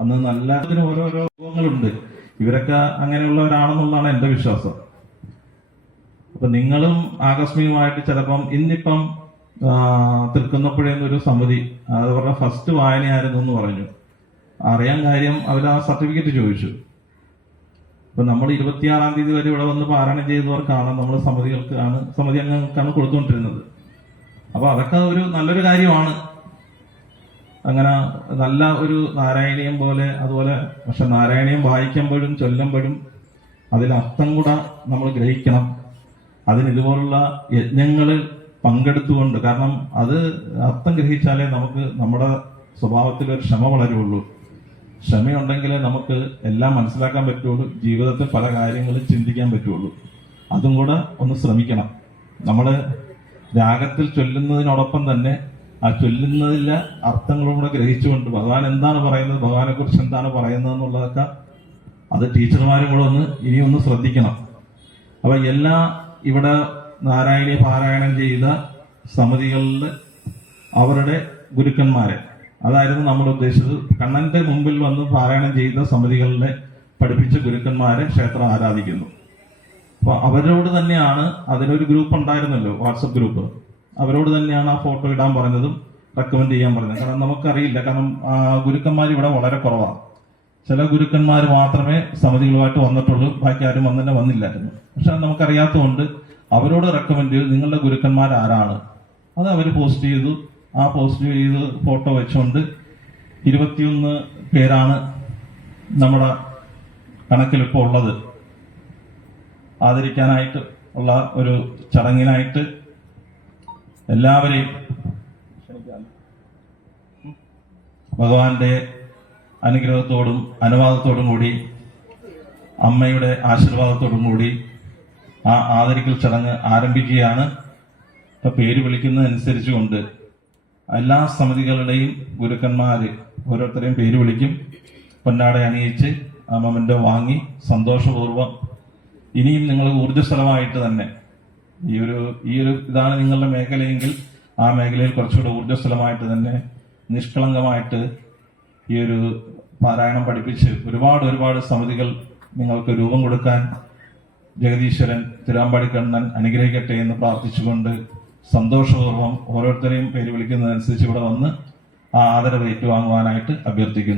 അന്ന് നല്ല ഓരോ രോഗങ്ങളുണ്ട്. ഇവരൊക്കെ അങ്ങനെയുള്ളവരാണെന്നുള്ളതാണ് എന്റെ വിശ്വാസം. അപ്പൊ നിങ്ങളും ആകസ്മികമായിട്ട് ചിലപ്പം ഇന്നിപ്പം തൃക്കുന്നപ്പുഴയെന്നൊരു സമിതി അത് അവരുടെ ഫസ്റ്റ് വായനയായിരുന്നു എന്ന് പറഞ്ഞു. അറിയാൻ കാര്യം അവർ ആ സർട്ടിഫിക്കറ്റ് ചോദിച്ചു. ഇപ്പൊ നമ്മൾ ഇരുപത്തിയാറാം തീയതി വരെ ഇവിടെ വന്ന് പാരായണം ചെയ്തവർക്കാണ് നമ്മൾ സമിതികൾക്കാണ് സമിതി അംഗങ്ങൾക്കാണ് കൊടുത്തുകൊണ്ടിരുന്നത്. അപ്പൊ അതൊക്കെ ഒരു നല്ലൊരു കാര്യമാണ്. അങ്ങനെ നല്ല ഒരു നാരായണീയം പോലെ അതുപോലെ പക്ഷെ നാരായണീയം വായിക്കുമ്പോഴും ചൊല്ലുമ്പോഴും അതിൽ അർത്ഥം കൂടെ നമ്മൾ ഗ്രഹിക്കണം. അതിന് ഇതുപോലുള്ള യജ്ഞങ്ങളിൽ പങ്കെടുത്തുകൊണ്ട് കാരണം അത് അർത്ഥം ഗ്രഹിച്ചാലേ നമുക്ക് നമ്മുടെ സ്വഭാവത്തിൽ ഒരു ക്ഷമ വളരുള്ളൂ. ക്ഷമയുണ്ടെങ്കിലേ നമുക്ക് എല്ലാം മനസ്സിലാക്കാൻ പറ്റുള്ളൂ ജീവിതത്തിൽ പല കാര്യങ്ങളും ചിന്തിക്കാൻ പറ്റുള്ളൂ. അതും കൂടെ ഒന്ന് ശ്രമിക്കണം. നമ്മൾ രാഗത്തിൽ ചൊല്ലുന്നതിനോടൊപ്പം തന്നെ ആ ചൊല്ലുന്നതിലെ അർത്ഥങ്ങളോടെ ഗ്രഹിച്ചുകൊണ്ട് ഭഗവാൻ എന്താണ് പറയുന്നത് ഭഗവാനെ കുറിച്ച് എന്താണ് പറയുന്നത് എന്നുള്ളതൊക്കെ അത് ടീച്ചർമാരും കൂടെ ഒന്ന് ഇനിയൊന്ന് ശ്രദ്ധിക്കണം. അപ്പൊ എല്ലാ ഇവിടെ നാരായണീയ പാരായണം ചെയ്ത സമിതികളിൽ അവരുടെ ഗുരുക്കന്മാരെ അതായിരുന്നു നമ്മൾ ഉദ്ദേശിച്ചത്. കണ്ണന്റെ മുമ്പിൽ വന്ന് പാരായണം ചെയ്ത സമിതികളിലെ പഠിപ്പിച്ച ഗുരുക്കന്മാരെ ക്ഷേത്രം ആരാധിക്കുന്നു. അപ്പൊ അവരോട് തന്നെയാണ് അതിനൊരു ഗ്രൂപ്പ് ഉണ്ടായിരുന്നല്ലോ വാട്സപ്പ് ഗ്രൂപ്പ്. അവരോട് തന്നെയാണ് ആ ഫോട്ടോ ഇടാൻ പറഞ്ഞതും റെക്കമെൻഡ് ചെയ്യാൻ പറഞ്ഞത്. കാരണം നമുക്കറിയില്ല. കാരണം ഗുരുക്കന്മാർ ഇവിടെ വളരെ കുറവാണ് ചില ഗുരുക്കന്മാർ മാത്രമേ സമിതികളുമായിട്ട് വന്നിട്ടുള്ളൂ. ബാക്കി ആരും വന്നില്ല വന്നില്ലായിരുന്നു. പക്ഷെ അത് നമുക്കറിയാത്തതുകൊണ്ട് അവരോട് റെക്കമെൻഡ് ചെയ്തു. നിങ്ങളുടെ ഗുരുക്കന്മാർ ആരാണ്? അത് അവർ പോസ്റ്റ് ചെയ്തു. ആ പോസ്റ്റ് ചെയ്ത് ഫോട്ടോ വെച്ചുകൊണ്ട് ഇരുപത്തിയൊന്ന് പേരാണ് നമ്മുടെ കണക്കിലിപ്പോൾ ഉള്ളത്. ആദരിക്കാനായിട്ട് ഉള്ള ഒരു ചടങ്ങിനായിട്ട് എല്ലാവരെയും ഭഗവാന്റെ അനുഗ്രഹത്തോടും അനുവാദത്തോടും കൂടി അമ്മയുടെ ആശീർവാദത്തോടും കൂടി ആ ആദരിക്കൽ ചടങ്ങ് ആരംഭിക്കുകയാണ്. ഇപ്പൊ പേര് വിളിക്കുന്നതനുസരിച്ച് കൊണ്ട് എല്ലാ സമിതികളുടെയും ഗുരുക്കന്മാര് ഓരോരുത്തരെയും പേര് വിളിക്കും. പൊന്നാട അണിയിച്ച് ആ വാങ്ങി സന്തോഷപൂർവം ഇനിയും നിങ്ങൾ ഊർജസ്വലമായിട്ട് തന്നെ ഈ ഒരു ഈ ഒരു ഇതാണ് നിങ്ങളുടെ മേഖലയെങ്കിൽ ആ മേഖലയിൽ കുറച്ചുകൂടെ ഊർജസ്വലമായിട്ട് തന്നെ നിഷ്കളങ്കമായിട്ട് ഈ ഒരു പാരായണം പഠിപ്പിച്ച് ഒരുപാട് ഒരുപാട് സമിതികൾ നിങ്ങൾക്ക് രൂപം കൊടുക്കാൻ ജഗദീശ്വരൻ തിരുവാമ്പാടി കണ്ണൻ അനുഗ്രഹിക്കട്ടെ എന്ന് പ്രാർത്ഥിച്ചുകൊണ്ട് സന്തോഷപൂർവം ഓരോരുത്തരെയും പേര് വിളിക്കുന്നതനുസരിച്ച് ഇവിടെ വന്ന് ആ ആദരവ് ഏറ്റുവാങ്ങുവാനായിട്ട് അഭ്യർത്ഥിക്കുന്നു.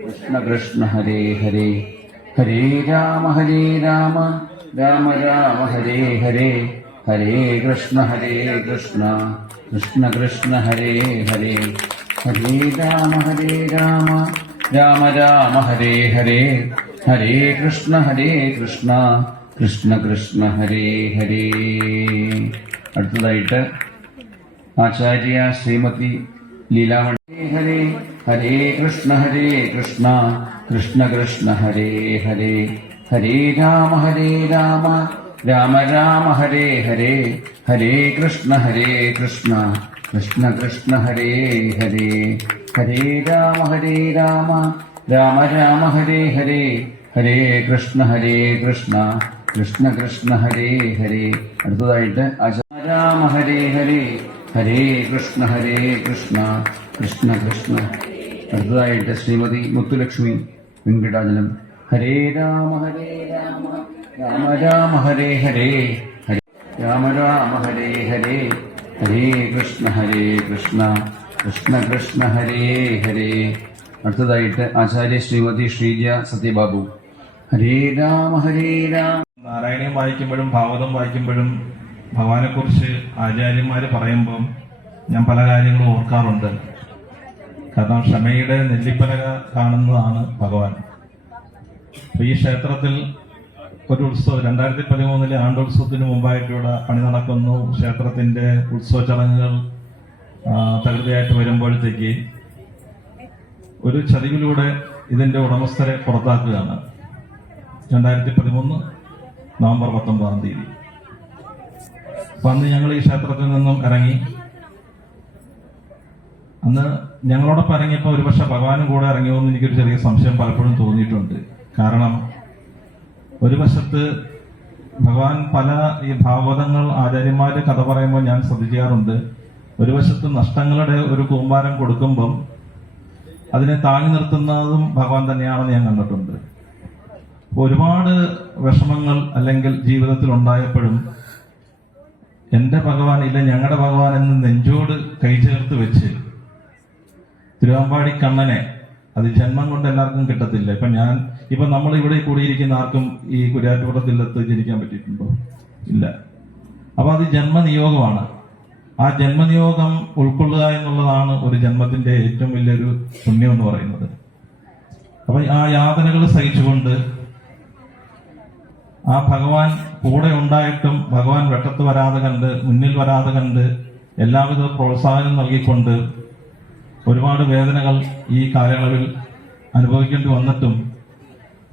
कृष्ण कृष्ण हरे हरे हरे राम हरे राम राम राम हरे हरे हरे कृष्ण हरे कृष्ण कृष्ण कृष्ण हरे हरे हरे राम हरे राम രാമ രാമ ഹരേ ഹരേ ഹരേ കൃഷ്ണ ഹരേ കൃഷ്ണ കൃഷ്ണ കൃഷ്ണ ഹരേ ഹരേ അടുത്തതായിട്ട് ആചാര്യ ശ്രീമതി ലീലാമണി ഹരേ ഹരേ കൃഷ്ണ ഹരേ കൃഷ്ണ. കൃഷ്ണ കൃഷ്ണ ഹരേ ഹരേ. ഹരേ രാമ ഹരേ രാമ. രാമ രാമ ഹരേ ഹരേ. ഹരേ കൃഷ്ണ ഹരേ കൃഷ്ണ. കൃഷ്ണ കൃഷ്ണ ഹരേ ഹരേ. ഹരേ രാമ ഹരേ രാമ. രാമ രാമ ഹരേ ഹരേ. ഹരേ കൃഷ്ണ ഹരേ കൃഷ്ണ. കൃഷ്ണ കൃഷ്ണ ഹരേ ഹരേ. അടുത്തതായിട്ട് രാമ ഹരേ ഹരേ. ഹരേ കൃഷ്ണ ഹരേ കൃഷ്ണ. കൃഷ്ണ കൃഷ്ണ. അടുത്തതായിട്ട് ശ്രീമതി മുത്തുലക്ഷ്മി വെങ്കിടാചലം. ഹരേ രാമ ഹരേ രാമ രാമ രാമ ഹരേ ഹരേ ഹരേ രാമ രാമ ഹരേ ഹരേ ഹരേ കൃഷ്ണ ഹരേ കൃഷ്ണ കൃഷ്ണ കൃഷ്ണ ഹരേ ഹരേ. അടുത്തതായിട്ട് ആചാര്യ ശ്രീമതി ശ്രീജ സത്യബാബു. ഹരേ രാമ ഹരേ രാമ. നാരായണീയം വായിക്കുമ്പോഴും ഭാഗവതം വായിക്കുമ്പോഴും ഭഗവാനെ കുറിച്ച് ആചാര്യന്മാര് പറയുമ്പം ഞാൻ പല കാര്യങ്ങളും ഓർക്കാറുണ്ട്. കാരണം ക്ഷമയുടെ നെല്ലിപ്പലക കാണുന്നതാണ് ഭഗവാൻ. അപ്പൊ ഈ ക്ഷേത്രത്തിൽ ഒരു ഉത്സവം രണ്ടായിരത്തി പതിമൂന്നിലെ ആണ്ടോത്സവത്തിന് മുമ്പായിട്ട് ഇവിടെ പണി നടക്കുന്നു. ക്ഷേത്രത്തിന്റെ ഉത്സവ ചടങ്ങുകൾ തകൃതിയായിട്ട് വരുമ്പോഴത്തേക്ക് ഒരു ചതിവിലൂടെ ഇതിന്റെ ഉടമസ്ഥരെ പുറത്താക്കുകയാണ്. രണ്ടായിരത്തി പതിമൂന്ന് നവംബർ പത്തൊമ്പതാം തീയതി. അപ്പൊ അന്ന് ഞങ്ങൾ ഈ ക്ഷേത്രത്തിൽ നിന്നും ഇറങ്ങി. അന്ന് ഞങ്ങളോടൊപ്പം ഇറങ്ങിയപ്പോൾ ഒരുപക്ഷെ ഭഗവാനും കൂടെ ഇറങ്ങിയോ എന്ന് എനിക്കൊരു ചെറിയ സംശയം പലപ്പോഴും തോന്നിയിട്ടുണ്ട്. കാരണം ഒരു വശത്ത് ഭഗവാൻ പല ഈ ഭാഗവതങ്ങൾ ആചാര്യന്മാര് കഥ പറയുമ്പോൾ ഞാൻ ശ്രദ്ധിക്കാറുണ്ട്. ഒരു വശത്ത് നഷ്ടങ്ങളുടെ ഒരു കൂമ്പാരം കൊടുക്കുമ്പം അതിനെ താങ്ങി നിർത്തുന്നതും ഭഗവാൻ തന്നെയാണെന്ന് ഞാൻ കണ്ടിട്ടുണ്ട്. ഒരുപാട് വിഷമങ്ങൾ അല്ലെങ്കിൽ ജീവിതത്തിൽ ഉണ്ടായപ്പോഴും എന്റെ ഭഗവാൻ ഇല്ല ഞങ്ങളുടെ ഭഗവാൻ എന്ന് നെഞ്ചോട് കൈ ചേർത്ത് വെച്ച് തിരുവമ്പാടി കണ്ണനെ. അത് ജന്മം കൊണ്ട് എല്ലാവർക്കും കിട്ടത്തില്ല. ഇപ്പൊ ഞാൻ ഇപ്പൊ നമ്മൾ ഇവിടെ കൂടിയിരിക്കുന്ന ആർക്കും ഈ കുര്യാറ്റുപുറത്തില്ലത്ത് ജനിക്കാൻ പറ്റിയിട്ടുണ്ടോ? ഇല്ല. അപ്പൊ അത് ജന്മനിയോഗമാണ്. ആ ജന്മനിയോഗം ഉൾക്കൊള്ളുക എന്നുള്ളതാണ് ഒരു ജന്മത്തിന്റെ ഏറ്റവും വലിയൊരു പുണ്യം എന്ന് പറയുന്നത്. അപ്പൊ ആ യാതനകൾ സഹിച്ചുകൊണ്ട് ആ ഭഗവാൻ കൂടെ ഉണ്ടായിട്ടും ഭഗവാൻ വെട്ടത്ത് വരാതെ കണ്ട് മുന്നിൽ വരാതെ കണ്ട് എല്ലാവിധ പ്രോത്സാഹനം നൽകിക്കൊണ്ട് ഒരുപാട് വേദനകൾ ഈ കാലയളവിൽ അനുഭവിക്കേണ്ടി വന്നിട്ടും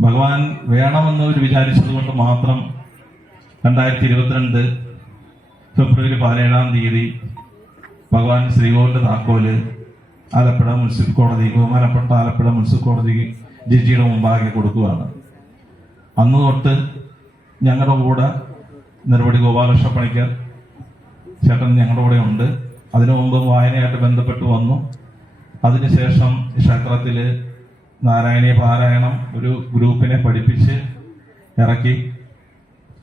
ഭഗവാൻ വേണമെന്ന് ഒരു വിചാരിച്ചത് കൊണ്ട് മാത്രം രണ്ടായിരത്തി ഇരുപത്തിരണ്ട് ഫെബ്രുവരി പതിനേഴാം തീയതി ഭഗവാൻ ശ്രീകോവിലിന്റെ താക്കോൽ ആലപ്പുഴ മുനിസിപ്പൽ കോടതി ബഹുമാനപ്പെട്ട ആലപ്പുഴ മുനിസിപ്പൽ കോടതി ജഡ്ജിയുടെ മുമ്പാകെ കൊടുക്കുകയാണ്. അന്ന് തൊട്ട് ഞങ്ങളുടെ കൂടെ നിരവധി ഗോപാലകൃഷ്ണ പണിക്കർ ചേട്ടൻ ഞങ്ങളുടെ കൂടെ ഉണ്ട്. അതിനു മുമ്പ് വായനയായിട്ട് ബന്ധപ്പെട്ട് വന്നു. അതിനുശേഷം ക്ഷേത്രത്തിൽ നാരായണീയ പാരായണം ഒരു ഗ്രൂപ്പിനെ പഠിപ്പിച്ച് ഇറക്കി.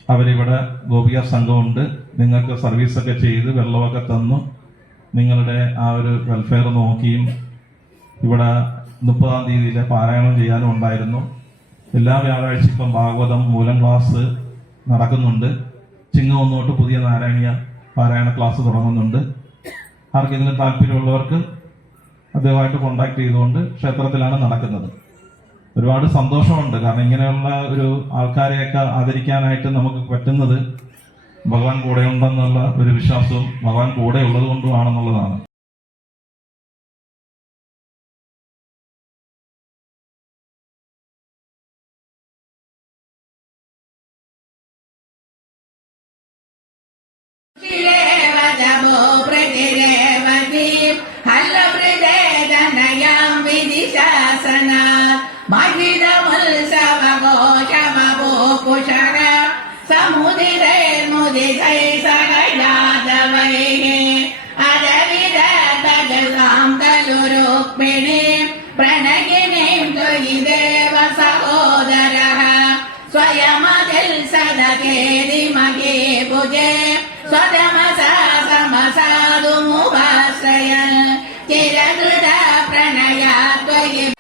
അവരിവിടെ ഗോപിക സംഘമുണ്ട്. നിങ്ങൾക്ക് സർവീസൊക്കെ ചെയ്ത് വെള്ളമൊക്കെ തന്നു. നിങ്ങളുടെ ആ ഒരു വെൽഫെയർ നോക്കിയും ഇവിടെ മുപ്പതാം തീയതിയിലെ പാരായണം ചെയ്യാനും ഉണ്ടായിരുന്നു. എല്ലാ വ്യാഴാഴ്ച ഇപ്പം ഭാഗവതം മൂലം ക്ലാസ് നടക്കുന്നുണ്ട്. ചിങ്ങം ഒന്നോട്ട് പുതിയ നാരായണീയ പാരായണ ക്ലാസ് തുടങ്ങുന്നുണ്ട്. ആർക്കെങ്കിലും താല്പര്യമുള്ളവർക്ക് അദ്ദേഹമായിട്ട് കോണ്ടാക്ട് ചെയ്തുകൊണ്ട് ക്ഷേത്രത്തിലാണ് നടക്കുന്നത്. ഒരുപാട് സന്തോഷമുണ്ട്. കാരണം ഇങ്ങനെയുള്ള ഒരു ആൾക്കാരെയൊക്കെ ആദരിക്കാനായിട്ട് നമുക്ക് പറ്റുന്നത് ഭഗവാൻ കൂടെ ഉണ്ടെന്നുള്ള ഒരു വിശ്വാസവും ഭഗവാൻ കൂടെ ഉള്ളത് കൊണ്ടുമാണെന്നുള്ളതാണ് പ്രതിരേവ अदविदं तलुरोमि प्रणयिने देव सहोदरः। स्वयमदिल् सदकेदि मगे भुजे स्वतमसा समसाधु चिरकृत प्रणया त्वयि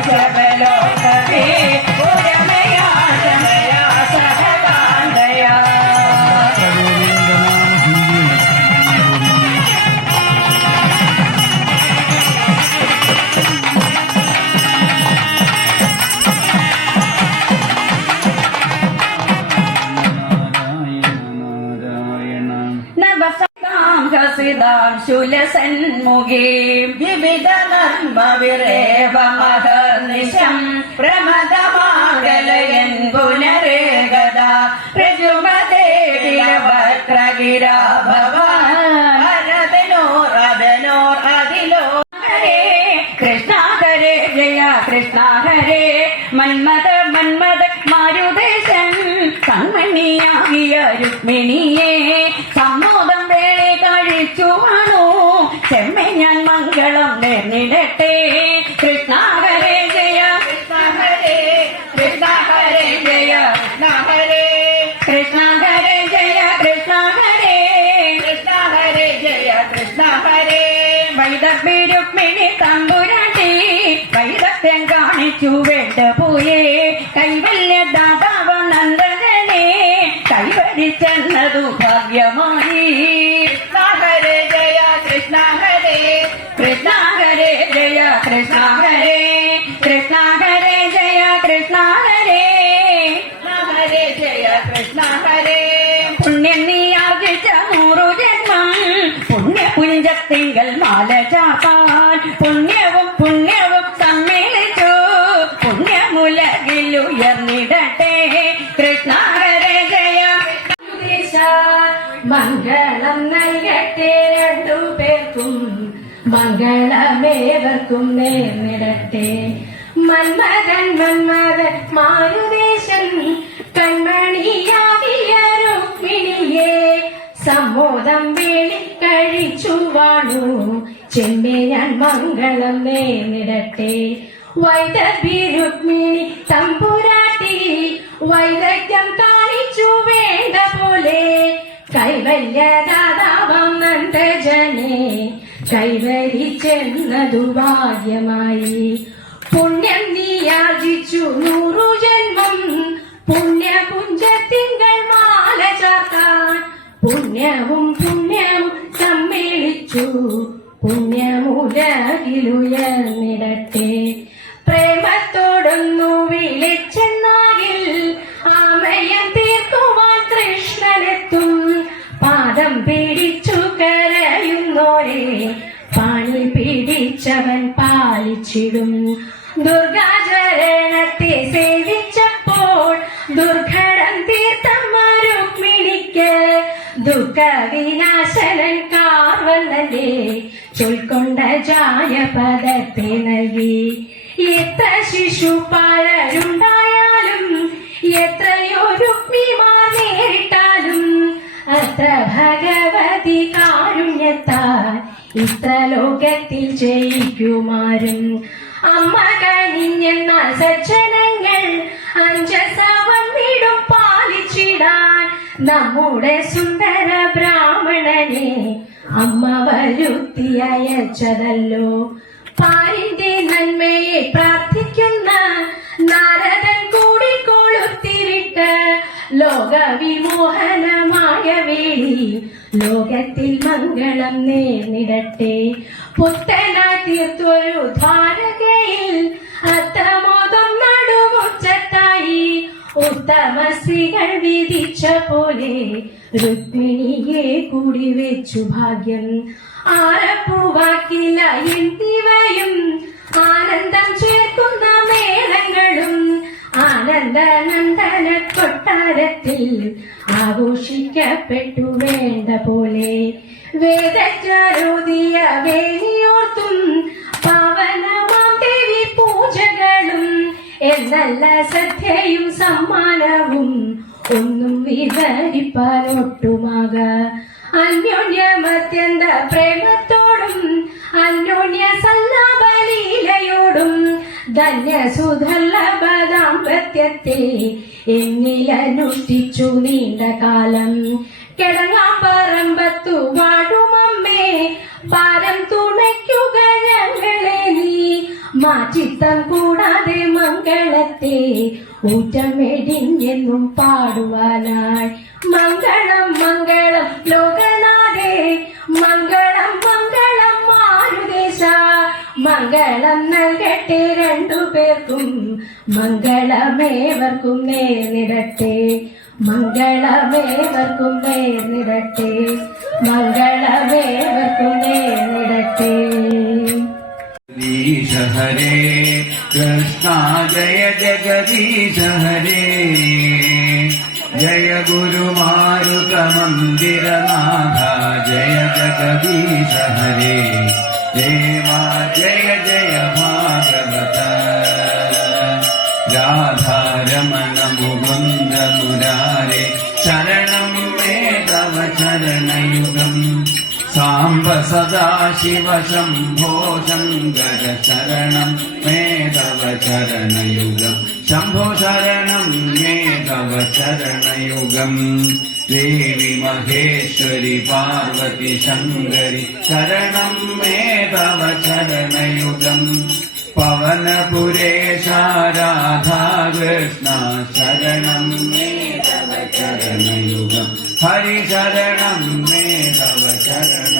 Thank you. ശൂലസന്മുഖീം വിവിധ നർമ്മവിരേവ മഹർനിശം. പ്രമദമാകലയൻ പുനരേകത. കൃഷ്ണ ഹരേ മന്മത മന്മത മാരുദേശൻ കൺമണിയാകിയ രുക്മിണിയെ. കൈവരിച്ചെന്നതു ഭാഗ്യമായി കൃഷ്ണ ഹരേ ജയ കൃഷ്ണ ഹരേ കൃഷ്ണ ഹരേ ജയ കൃഷ്ണ ഹരേ മംഗളമേവർക്കും നേർന്നിടട്ടെ. മന്മകൻ മന്മകൻ മാരുദേശൻ കൺമണിയാകിയ സമ്മോദം വേളി കഴിച്ചു വാണു. ചെമ്മേ ഞാൻ മംഗളം നേർന്നിടട്ടെ. വൈദഭി രുക്മിണി തമ്പുരാട്ടി വൈദഗ്ധ്യം കാണിച്ചു വേണ്ട പോലെ. കൈവല്യദാതാവം നന്ദജനെ. കൈവരിച്ചെന്നതു ഭാഗ്യമായി. പുണ്യം നീയാർജിച്ചു നൂറു ജന്മം. പുണ്യപുഞ്ചത്തിങ്കൾ മാല ചാർത്താൻ. പുണ്യവും പുണ്യവും സമ്മേളിച്ചു. പുണ്യമുലകിലുയർന്നിടട്ടെ. എത്ര ശിശുപാലരുണ്ടായാലും എത്രയോ രുക്മിമാർ നേരിട്ടാലും അത്ര ഭഗവതി കാരുണ്യത്താൽ ഇത്ര ലോകത്തിൽ ജയിക്കുമാരും. അമ്മ കനിഞ്ഞെന്ന സജ്ജനങ്ങൾ അഞ്ചസവന്നിടും പാലിച്ചിടാൻ. നമ്മുടെ സുന്ദര ബ്രാഹ്മണനെ അമ്മ വരുത്തിയച്ചതല്ലോ പാരിന്റെ നന്മയെ പ്രാർത്ഥിക്കുന്ന നാരദൻ കൂടി കൊളുത്തിവിട്ട് ലോകവിമോഹനമായ വേളി ലോകത്തിൽ മംഗളം നേർന്നിടട്ടെ. പുത്തനായി തീർത്തൊരു ദ്വാരകയിൽ അത്തമോദം നടുമുച്ചത്തായി ഉത്തമ സ്ത്രീകൾ വിധിച്ച പോലെ രുക്മിണിയെ കൂടി വെച്ചു ഭാഗ്യം. ആരപ്പൂവാക്കില എന്നിവയും ആനന്ദം ചേർക്കുന്ന മേളങ്ങളും ആനന്ദനന്ദന കൊട്ടാരത്തിൽ ആഘോഷിക്കപ്പെട്ടു വേണ്ട പോലെ. വേദചാരോദിയ വേലിയോർത്തും പാവനമാം ദേവി പൂജകളും എന്നല്ല സദ്യയും സമ്മാനവും ഒന്നും വിവരിപ്പാനൊട്ടുമാക. അന്യോന്യമത്യന്ത പ്രേമത്തോടും അന്യോന്യ സല്ലാപലീലയോടും ധന്യസുധല്ലാമ്പത്യത്തിൽ എന്നിലനുഷ്ഠിച്ചു നീണ്ട കാലം. കിടങ്ങാപ്പറമ്പത്തു വാടുമമ്മേ പാരം തുണയ്ക്കുക ഞങ്ങളെ നീ. മാറ്റിത്തം കൂടാതെ മംഗളത്തെ ഊറ്റമെടിഞ്ഞെന്നും പാടുവാനായി. മംഗളം മംഗളം ലോകനാഥേ മംഗളം മംഗളം മാരുദേശ മംഗളം നൽകട്ടെ രണ്ടു പേർക്കും മംഗളമേവർക്കും നേരിടട്ടെ മംഗളമേവർക്കും നേരിടട്ടെ മംഗളമേവർക്കും നേരിടട്ടെ जगदीश हरे कृष्णा जय जगदीश हरे जय गुरुमारुत मन्दिरनाथा जय जगदीश हरे। देवा जय जय भागवत। राधारमण मुकुन्द मे तव चरणयुगम्। साम्ब सदाशिव तव चरणयुगम् ശംഭോ ശരണം മേ തവ ശരണയുഗം. ദേവി മഹേശ്വരി പാർവതി ശങ്കരി ശരണം മേ തവ ശരണയുഗം. പവനപുരേശാരാധാകൃഷ്ണ ശരണം മേ തവ ശരണയുഗം. ഹരിശരണം മേ തവ ശരണ